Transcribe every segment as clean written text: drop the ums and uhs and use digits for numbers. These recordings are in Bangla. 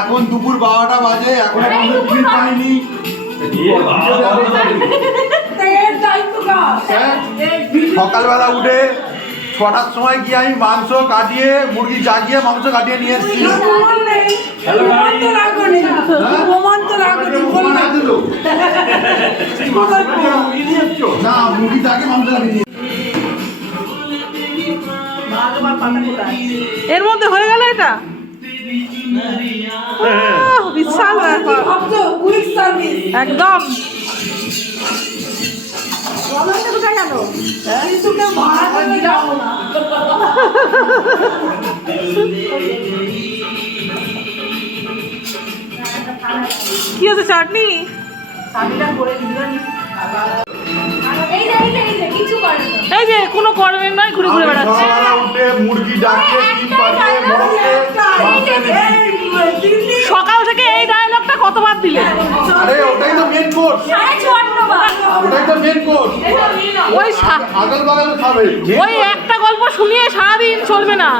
এখন দুপুর 12টা বাজে, এখন খির পাইনি। সকালবেলা উঠে 6টার সময় গিয়ে আমি মাংস কাটিয়ে, মুরগি জাগিয়ে মাংস কাটিয়ে নিয়ে এসেছি। না, মুরগি জাগিয়ে মাংস কাটিয়ে। এর মধ্যে হয়ে গেল এটা, বিশাল ব্যাপার একদম। কি হচ্ছে চাটনি? এই যে কোনো কর্মের নয়, ঘুরে ঘুরে বেড়াচ্ছে। সকাল থেকে এই ডায়লগটা কতবার দিলে? ওটাই তো মেন কোর্স, ওটাই তো মেন কোর্স। ওই একটা গল্প শুনিয়ে সারাদিন চলবে না।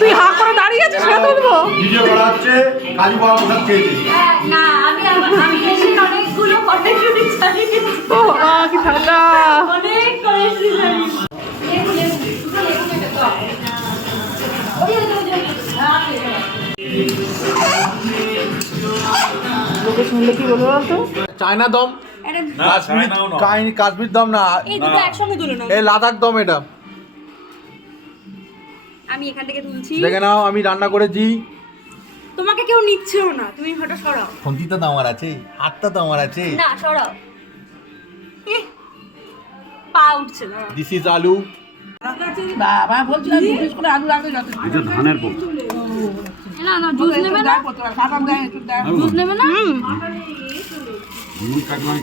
তুই হা করে দাঁড়িয়ে আছিস, সেটা তুলবো। ভিডিও করা হচ্ছে, কালী বাবা প্রসাদ খেয়েছি। না, আমি এসে অনেকগুলো কন্টেন্ট চালিয়েছি। ও কি ঠান্ডা! অনেক করেছি জানি। লোকে শুনলে কি বলবো বলতো? চায়না দম, কাশ্মীর দম না, এই দুটো একসঙ্গে তুলে নাও। এই লাদাখ দম। এটা আমি এখান থেকে তুলছি। দেখে নাও, আমি রান্না করেছি। তোমাকে কেউ নিচ্ছেও না, তুমি ফটো সরাও। খন্তিটা তো আমার আছে, হাতটা তো আমার আছে। না, সরাও। পা উঠছে না। দিস ইজ আলু। বাবা বলছিলাম জিজ্ঞেস করে আলু লাগবে যত। এটা ধানের পর। না না, জুস নেবে না? জুস নেবে না? কাটমাই